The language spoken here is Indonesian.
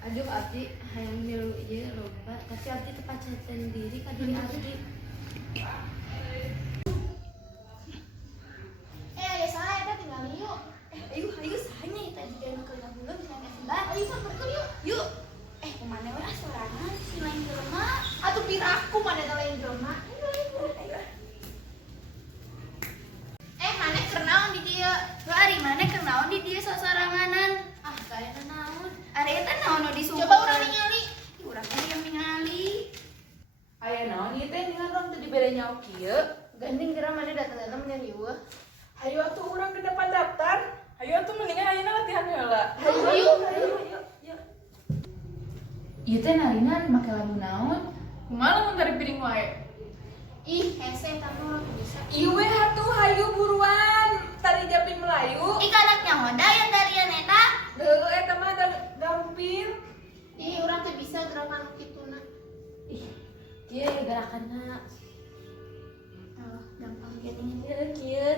Aduh abdi hayang milu ieu loba, tapi abdi teu pacaten diri ka diri abdi. Aya saha eta tinggal yuk. Ayo sahanya eta di dalam keulabulan cenah kasih. Ayo samperkeun yuk. Yuk. Kemana we sorangan si lain jelema? Atuh piraku mana da lain jelema. Maneh keur naon di dieu? Tuh ari maneh keur naon di dieu sosoranganan? Ah, kae naon? Ari eta naon nu disumpah? Coba urang ningali. Urang teh yang ningali. Aya naon ieu teh ningali orang teu dibere nyawa kieu. Gandeng geura mana datang-datang meunang ieu. Hayu atuh urang ke depan daftar. Hayu atuh mendingan ayeuna latihan heula. Hayu. Ieu teh narina make lagu naon? Kumaha lamun tari piring wae? Ih, hese tapi urang teu bisa. Ieu we atuh hayu buruan. Tari Japin Melayu. Ih, anak nyahoda yang darian eta? Heuh eta mah gampir. Ih, urang teu bisa gerakan kituna. Ih, kieu gerakanna. Gampang kieu.